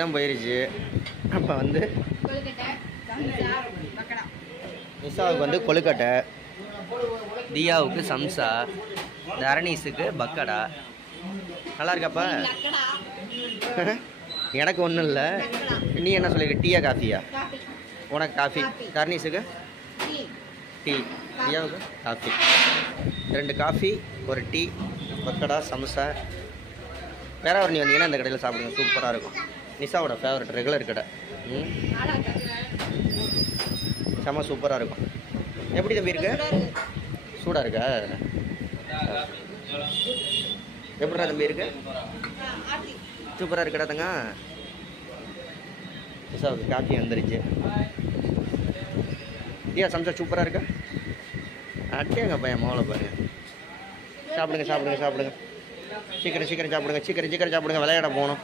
தான் போயிருச்சு. அப்போ வந்து நிஷாவுக்கு வந்து கொழுக்கட்டை, தியாவுக்கு சம்சா, தரணீஸுக்கு பக்கடா. நல்லா இருக்காப்பா? எனக்கு ஒன்றும் இல்லை. நீ என்ன சொல்லியிருக்க? டீயா காஃபியா? உனக்கு காஃபி, தரணீஸுக்கு டீ, தியாவுக்கு காஃபி. 2 காஃபி, ஒரு டீ, பக்கடா, சம்சா. வேற ஒரு நீ வந்தீங்கன்னா இந்த கடையில் சாப்பிடுங்க, சூப்பராக இருக்கும். நிஷாவோட ஃபேவரட் ரெகுலர் கடை. செம்ம சூப்பராக இருக்கும். எப்படி தம்பி இருக்கு? சூடாக இருக்கா? எப்படா தம்பி இருக்கு? சூப்பராக இருக்கடா தங்க. நிஷாவுக்கு காஃபி வந்துருச்சு. தியா சம்சா சூப்பராக இருக்கா? அட்டேங்க பையன் மோளை பாருங்க. சாப்பிடுங்க சாப்பிடுங்க சாப்பிடுங்க. சீக்கிரம் சீக்கிரம் சாப்பிடுங்க, சீக்கிரம் சீக்கிரம் சாப்பிடுங்க, விளையாட போகணும்.